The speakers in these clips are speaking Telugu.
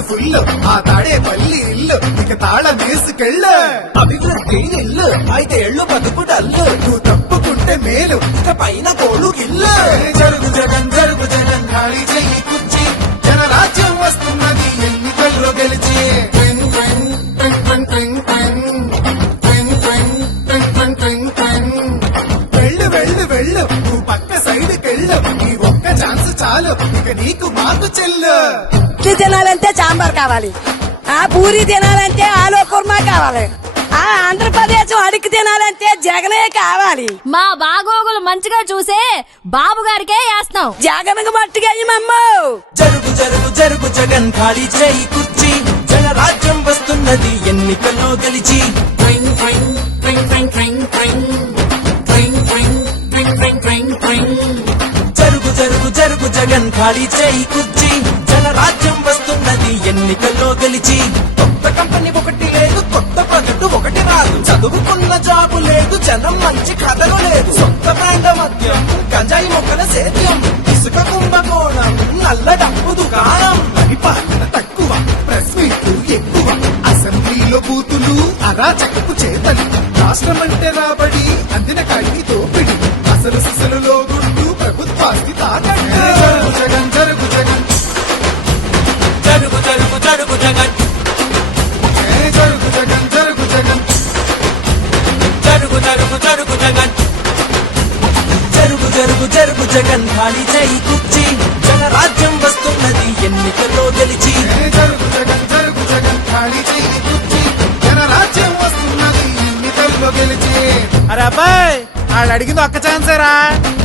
తాగుడు ఫుల్ ఆ తాడే పల్లి ఇల్లు ఇక తాళ వేసుకెళ్ళు అభివృద్ధి ఇల్లు 5 ఏళ్ళు బతుకు డల్లు నువ్వు తప్పుకుంటే మేలు ఇక పైన కోడు గిల్లు జరుగు జగన్ ఖాళీ చెయ్యి కుర్చీ జనరాజ్యం వస్తున్నది ఎన్నికల్లో గెలిచి వెళ్ళు నువ్వు పక్క సైడ్ కెళ్ళు ఈ ఒక్క ఛాన్స్ చాలు ఇక నీకు మాకు చెల్లు ఇడ్లీ తినాలంటే సాంబార్ కావాలి ఆ పూరి తినాలంటే ఆలు కుర్మా కావాలి ఆ ఆంధ్రప్రదేశ్ అడిగి తినాలంటే జగనే కావాలి. మా బాగోగులు మంచిగా చూసే బాబు గారికే వేస్తాం. జగన్ మట్టుగా జరుగు జరుగు జరుగు జగన్ ఖాళీ చేయి కుర్చీ జనరాజ్యం వస్తున్నది ఎన్నికల్లో గెలిచి జరుగు జరుగు జరుగు జగన్ ఖాళీ చేయి కుర్చీ జనరాజ్యం వస్తున్నది ఎన్నికల్లో గెలిచి కొత్త కంపెనీ ఒకటి లేదు కొత్త ప్రాజెక్టు ఒకటి రాదు చదువుకున్న జాబు లేదు జనం మంచి కథలు లేదు సొంత బ్రాండ్ మద్యం గంజాయి మొక్కల సేద్యం ఇసుక కుంభకోణం నల్ల డబ్బు దుకాణం పరిపాలన తక్కువ ప్రెస్ మీట్లు ఎక్కువ అసెంబ్లీలో బూతులు అరాచకపు చేతలు రాష్ట్రమంటే రాబడి అందిన కాడికి దోపిడి అసలు సిసలులో గుండు ప్రభుత్వాస్తి తాకట్టు జరుగు జగన్ జరుగు జరుగు జరుగు జగన్ జరుగు జగన్ జరుగు జగన్ జరుగు జరుగు జరుగు జగన్ జరుగు జరుగు జరుగు జగన్ ఖాళీ చేయి కుర్చీ జనరాజ్యం వస్తున్నది ఎన్నికల్లో గెలిచి జరుగు జగన్ ఖాళీ చెయ్యి కుర్చీ జనరాజ్యం వస్తున్నది ఎన్నికల్లో గెలిచి అరే అబ్బాయి వాళ్ళు అడిగింది ఒక్క ఛాన్సేరా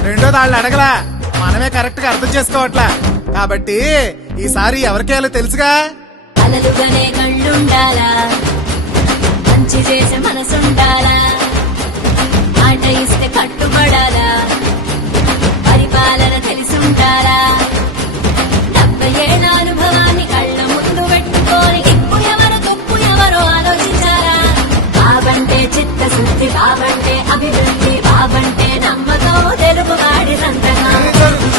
రెండోది వాళ్ళు అడగలా మనమే కరెక్ట్ గా అర్థం చేసుకోవట్లా కాబట్టి ఈసారి ఎవరికేయాలో తెలుసుగా అలలుగానే కళ్ళుండాలా మంచి చేసే మనసుండాలా మాట ఇస్తే కట్టుబడాలా పరిపాలన తెలిసుండాలా 70 ఏళ్ల అనుభవాన్ని కళ్ళ ముందు పెట్టుకొని ఇప్పు ఎవరు తప్పు ఎవరో ఆలోచించాలా బాబంటే చిత్తశుద్ధి బాబంటే అభివృద్ధి బాబంటే నమ్మకం తెలుగువాడి సంతకం జరుగు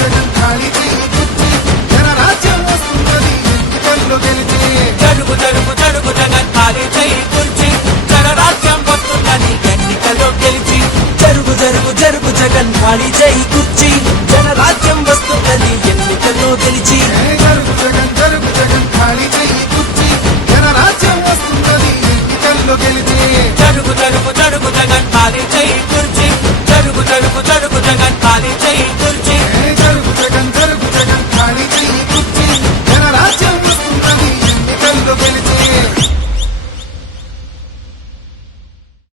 జగన్ ఖాళీ చెయ్యి కుర్చీ జనరాజ్యం వస్తున్నది ఎన్నికల్లో గెలిచి జరుగు జరుగు జరుగు జగన్ ఖాళీ చేయి కుర్చీ జనరాజ్యం వస్తున్నది ఎన్నికల్లో గెలిచి జరుగు జరుగు జరుగు జగన్ ఖాళీ చేయి కుర్చీ జనరాజ్యం వస్తున్నది ఎన్నికల్లో గెలిచి జరుగు జగన్ ఖాళీ చెయ్యి కుర్చీ జనరాజ్యం వస్తున్నది ఎన్నికల్లో గెలిచి జరుగు జరుగు జరుగు జగన్ ఖాళీ చేయి కుర్చీ జరుగు జరుగు జరుగు జగన్ ఖాళీ చేయి కుర్చీ జరుగు జగన్ ఖాళీ చెయ్యి కుర్చీ జనరాజ్యం వస్తున్నది ఎన్నికల్లో గెలిచి